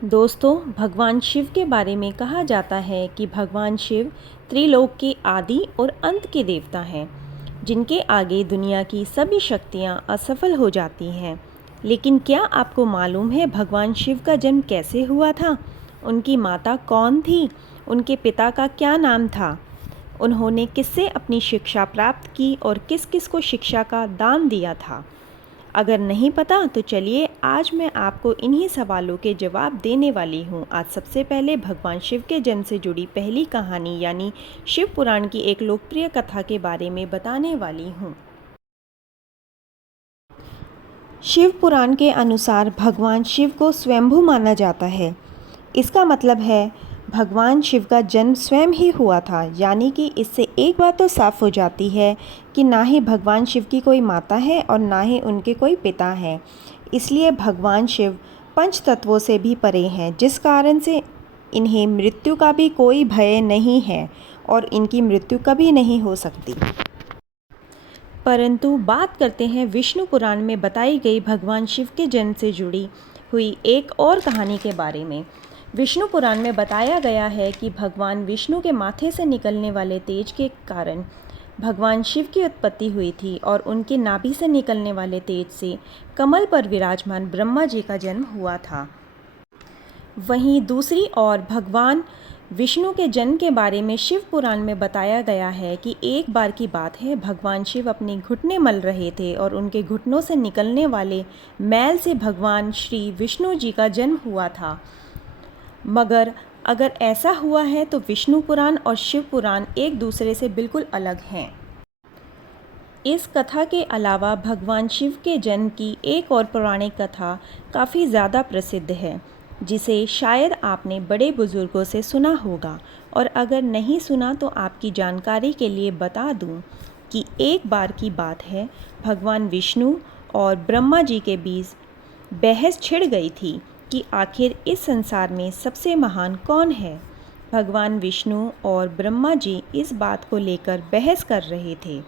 दोस्तों, भगवान शिव के बारे में कहा जाता है कि भगवान शिव त्रिलोक के आदि और अंत के देवता हैं, जिनके आगे दुनिया की सभी शक्तियां असफल हो जाती हैं। लेकिन क्या आपको मालूम है भगवान शिव का जन्म कैसे हुआ था? उनकी माता कौन थी? उनके पिता का क्या नाम था? उन्होंने किससे अपनी शिक्षा प्राप्त की और किस किस को शिक्षा का दान दिया था? अगर नहीं पता तो चलिए आज मैं आपको इन्हीं सवालों के जवाब देने वाली हूँ। आज सबसे पहले भगवान शिव के जन्म से जुड़ी पहली कहानी यानी शिव पुराण की एक लोकप्रिय कथा के बारे में बताने वाली हूँ। शिव पुराण के अनुसार भगवान शिव को स्वयंभू माना जाता है। इसका मतलब है भगवान शिव का जन्म स्वयं ही हुआ था, यानी कि इससे एक बात तो साफ हो जाती है कि ना ही भगवान शिव की कोई माता है और ना ही उनके कोई पिता हैं। इसलिए भगवान शिव पंच तत्वों से भी परे हैं, जिस कारण से इन्हें मृत्यु का भी कोई भय नहीं है और इनकी मृत्यु कभी नहीं हो सकती। परंतु बात करते हैं विष्णु पुराण में बताई गई भगवान शिव के जन्म से जुड़ी हुई एक और कहानी के बारे में। विष्णु पुराण में बताया गया है कि भगवान विष्णु के माथे से निकलने वाले तेज के कारण भगवान शिव की उत्पत्ति हुई थी और उनके नाभि से निकलने वाले तेज से कमल पर विराजमान ब्रह्मा जी का जन्म हुआ था। वहीं दूसरी ओर भगवान विष्णु के जन्म के बारे में शिव पुराण में बताया गया है कि एक बार की बात है, भगवान शिव अपने घुटने मल रहे थे और उनके घुटनों से निकलने वाले मैल से भगवान श्री विष्णु जी का जन्म हुआ था। मगर अगर ऐसा हुआ है तो विष्णु पुराण और शिव पुराण एक दूसरे से बिल्कुल अलग हैं। इस कथा के अलावा भगवान शिव के जन्म की एक और पौराणिक कथा काफ़ी ज़्यादा प्रसिद्ध है, जिसे शायद आपने बड़े बुज़ुर्गों से सुना होगा। और अगर नहीं सुना तो आपकी जानकारी के लिए बता दूं कि एक बार की बात है, भगवान विष्णु और ब्रह्मा जी के बीच बहस छिड़ गई थी कि आखिर इस संसार में सबसे महान कौन है। भगवान विष्णु और ब्रह्मा जी इस बात को लेकर बहस कर रहे थे,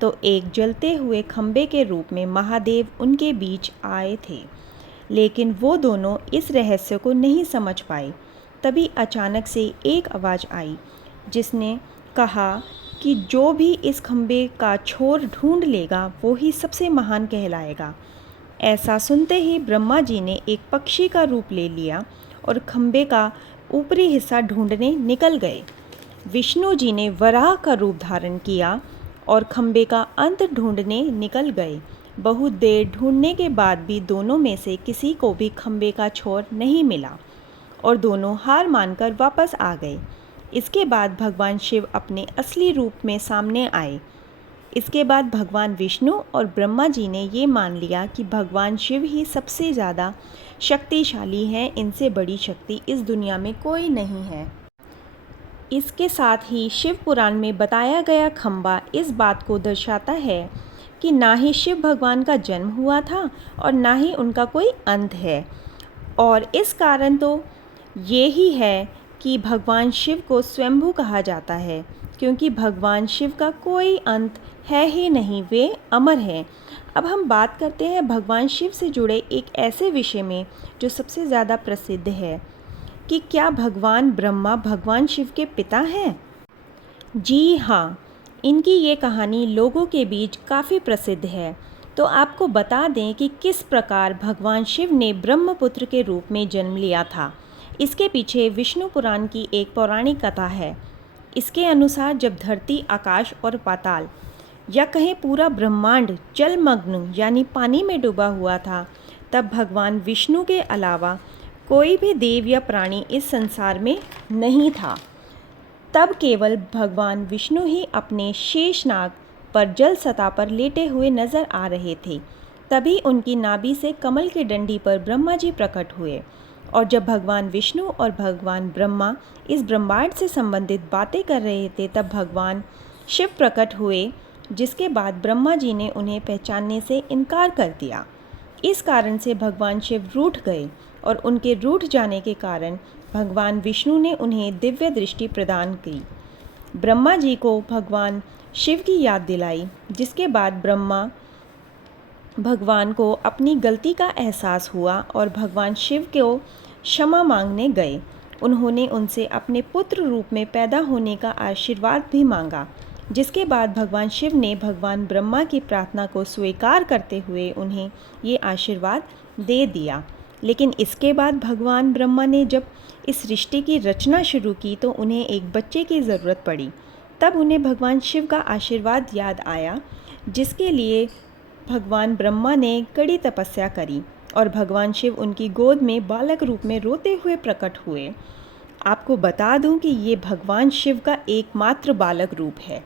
तो एक जलते हुए खंबे के रूप में महादेव उनके बीच आए थे। लेकिन वो दोनों इस रहस्य को नहीं समझ पाए। तभी अचानक से एक आवाज़ आई, जिसने कहा कि जो भी इस खंबे का छोर ढूंढ लेगा वो ही सबसे महान कहलाएगा। ऐसा सुनते ही ब्रह्मा जी ने एक पक्षी का रूप ले लिया और खंबे का ऊपरी हिस्सा ढूंढने निकल गए। विष्णु जी ने वराह का रूप धारण किया और खंबे का अंत ढूंढने निकल गए। बहुत देर ढूंढने के बाद भी दोनों में से किसी को भी खंबे का छोर नहीं मिला और दोनों हार मानकर वापस आ गए। इसके बाद भगवान शिव अपने असली रूप में सामने आए। इसके बाद भगवान विष्णु और ब्रह्मा जी ने ये मान लिया कि भगवान शिव ही सबसे ज़्यादा शक्तिशाली हैं, इनसे बड़ी शक्ति इस दुनिया में कोई नहीं है। इसके साथ ही शिव पुराण में बताया गया खंबा इस बात को दर्शाता है कि ना ही शिव भगवान का जन्म हुआ था और ना ही उनका कोई अंत है। और इस कारण तो ये ही है कि भगवान शिव को स्वयंभू कहा जाता है, क्योंकि भगवान शिव का कोई अंत है ही नहीं, वे अमर हैं। अब हम बात करते हैं भगवान शिव से जुड़े एक ऐसे विषय में जो सबसे ज़्यादा प्रसिद्ध है कि क्या भगवान ब्रह्मा भगवान शिव के पिता हैं? जी हाँ, इनकी ये कहानी लोगों के बीच काफ़ी प्रसिद्ध है। तो आपको बता दें कि किस प्रकार भगवान शिव ने ब्रह्मपुत्र के रूप में जन्म लिया था। इसके पीछे विष्णु पुराण की एक पौराणिक कथा है। इसके अनुसार जब धरती, आकाश और पाताल या कहें पूरा ब्रह्मांड जलमग्न यानी पानी में डूबा हुआ था, तब भगवान विष्णु के अलावा कोई भी देव या प्राणी इस संसार में नहीं था। तब केवल भगवान विष्णु ही अपने शेषनाग पर जल सतह पर लेटे हुए नजर आ रहे थे। तभी उनकी नाभि से कमल की डंडी पर ब्रह्मा जी प्रकट हुए और जब भगवान विष्णु और भगवान ब्रह्मा इस ब्रह्मांड से संबंधित बातें कर रहे थे, तब भगवान शिव प्रकट हुए, जिसके बाद ब्रह्मा जी ने उन्हें पहचानने से इनकार कर दिया। इस कारण से भगवान शिव रूठ गए और उनके रूठ जाने के कारण भगवान विष्णु ने उन्हें दिव्य दृष्टि प्रदान की। ब्रह्मा जी को भगवान शिव की याद दिलाई, जिसके बाद ब्रह्मा भगवान को अपनी गलती का एहसास हुआ और भगवान शिव को क्षमा मांगने गए। उन्होंने उनसे अपने पुत्र रूप में पैदा होने का आशीर्वाद भी मांगा, जिसके बाद भगवान शिव ने भगवान ब्रह्मा की प्रार्थना को स्वीकार करते हुए उन्हें ये आशीर्वाद दे दिया। लेकिन इसके बाद भगवान ब्रह्मा ने जब इस रिश्ते की रचना शुरू की तो उन्हें एक बच्चे की ज़रूरत पड़ी। तब उन्हें भगवान शिव का आशीर्वाद याद आया, जिसके लिए भगवान ब्रह्मा ने कड़ी तपस्या करी और भगवान शिव उनकी गोद में बालक रूप में रोते हुए प्रकट हुए। आपको बता दूं कि ये भगवान शिव का एकमात्र बालक रूप है।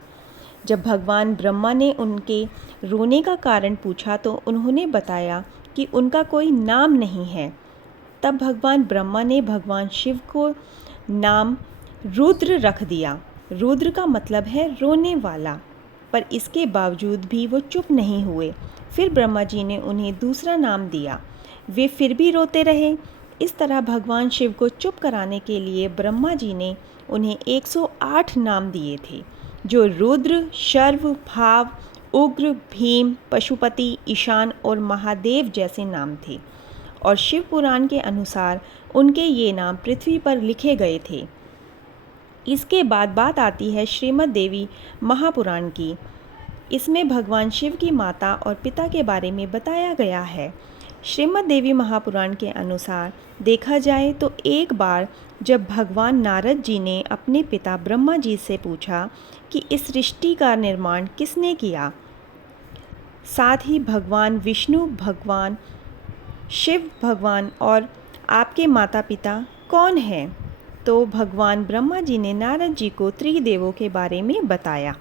जब भगवान ब्रह्मा ने उनके रोने का कारण पूछा तो उन्होंने बताया कि उनका कोई नाम नहीं है। तब भगवान ब्रह्मा ने भगवान शिव को नाम रुद्र रख दिया। रुद्र का मतलब है रोने वाला, पर इसके बावजूद भी वो चुप नहीं हुए। फिर ब्रह्मा जी ने उन्हें दूसरा नाम दिया। वे फिर भी रोते रहे। इस तरह भगवान शिव को चुप कराने के लिए ब्रह्मा जी ने उन्हें 108 नाम दिए थे, जो रुद्र, शर्व, भाव, उग्र, भीम, पशुपति, ईशान और महादेव जैसे नाम थे। और शिव पुराण के अनुसार उनके ये नाम पृथ्वी पर लिखे गए थे। इसके बाद बात आती है श्रीमद् देवी महापुराण की। इसमें भगवान शिव की माता और पिता के बारे में बताया गया है। श्रीमद् देवी महापुराण के अनुसार देखा जाए तो एक बार जब भगवान नारद जी ने अपने पिता ब्रह्मा जी से पूछा कि इस सृष्टि का निर्माण किसने किया, साथ ही भगवान विष्णु, भगवान शिव भगवान और आपके माता पिता कौन हैं, तो भगवान ब्रह्मा जी ने नारद जी को त्रिदेवों के बारे में बताया।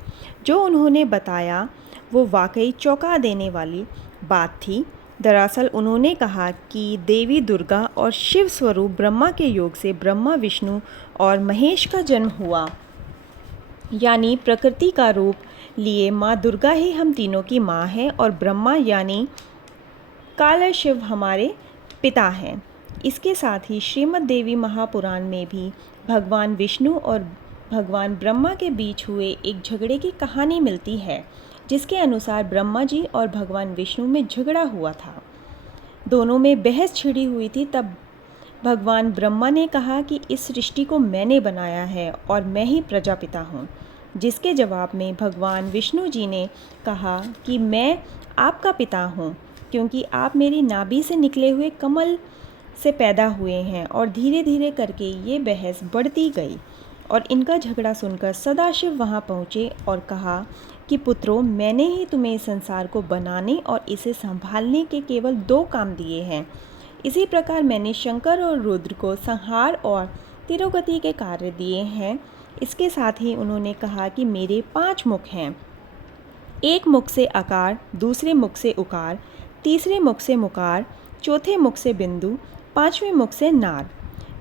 जो उन्होंने बताया वो वाकई चौंका देने वाली बात थी। दरअसल उन्होंने कहा कि देवी दुर्गा और शिव स्वरूप ब्रह्मा के योग से ब्रह्मा, विष्णु और महेश का जन्म हुआ, यानी प्रकृति का रूप लिए माँ दुर्गा ही हम तीनों की माँ है और ब्रह्मा यानी काला शिव हमारे पिता हैं। इसके साथ ही श्रीमद् देवी महापुराण में भी भगवान विष्णु और भगवान ब्रह्मा के बीच हुए एक झगड़े की कहानी मिलती है, जिसके अनुसार ब्रह्मा जी और भगवान विष्णु में झगड़ा हुआ था। दोनों में बहस छिड़ी हुई थी। तब भगवान ब्रह्मा ने कहा कि इस सृष्टि को मैंने बनाया है और मैं ही प्रजापिता हूँ, जिसके जवाब में भगवान विष्णु जी ने कहा कि मैं आपका पिता हूँ, क्योंकि आप मेरी नाभि से निकले हुए कमल से पैदा हुए हैं। और धीरे धीरे करके ये बहस बढ़ती गई और इनका झगड़ा सुनकर सदाशिव वहाँ पहुँचे और कहा कि पुत्रों, मैंने ही तुम्हें इस संसार को बनाने और इसे संभालने के केवल 2 काम दिए हैं। इसी प्रकार मैंने शंकर और रुद्र को संहार और तिरोगति के कार्य दिए हैं। इसके साथ ही उन्होंने कहा कि मेरे 5 मुख हैं। एक मुख से आकार, दूसरे मुख से उकार, तीसरे मुख से मुकार, चौथे मुख से बिंदु, 5वें मुख से नाद,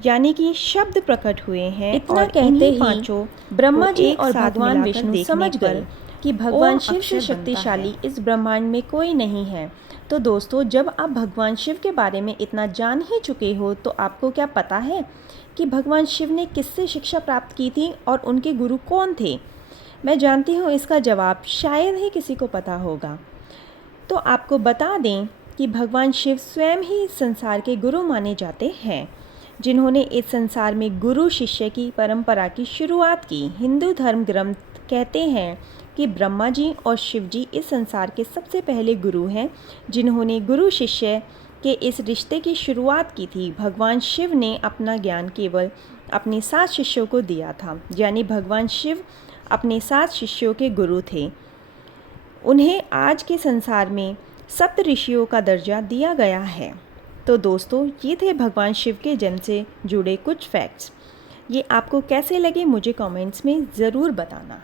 यानी कि शब्द प्रकट हुए हैं। इतना कहते ही पांचों ब्रह्मा जी और भगवान विष्णु समझ गए कि भगवान शिव से शक्तिशाली इस ब्रह्मांड में कोई नहीं है। तो दोस्तों, जब आप भगवान शिव के बारे में इतना जान ही चुके हो तो आपको क्या पता है कि भगवान शिव ने किससे शिक्षा प्राप्त की थी और उनके गुरु कौन थे? मैं जानती हूँ इसका जवाब शायद ही किसी को पता होगा। तो आपको बता दें कि भगवान शिव स्वयं ही इस संसार के गुरु माने जाते हैं, जिन्होंने इस संसार में गुरु शिष्य की परंपरा की शुरुआत की। हिंदू धर्म ग्रंथ कहते हैं कि ब्रह्मा जी और शिव जी इस संसार के सबसे पहले गुरु हैं, जिन्होंने गुरु शिष्य के इस रिश्ते की शुरुआत की थी। भगवान शिव ने अपना ज्ञान केवल अपने 7 शिष्यों को दिया था, यानी भगवान शिव अपने 7 शिष्यों के गुरु थे। उन्हें आज के संसार में 7 ऋषियों का दर्जा दिया गया है। तो दोस्तों, ये थे भगवान शिव के जन्म से जुड़े कुछ फैक्ट्स। ये आपको कैसे लगे मुझे कमेंट्स में ज़रूर बताना।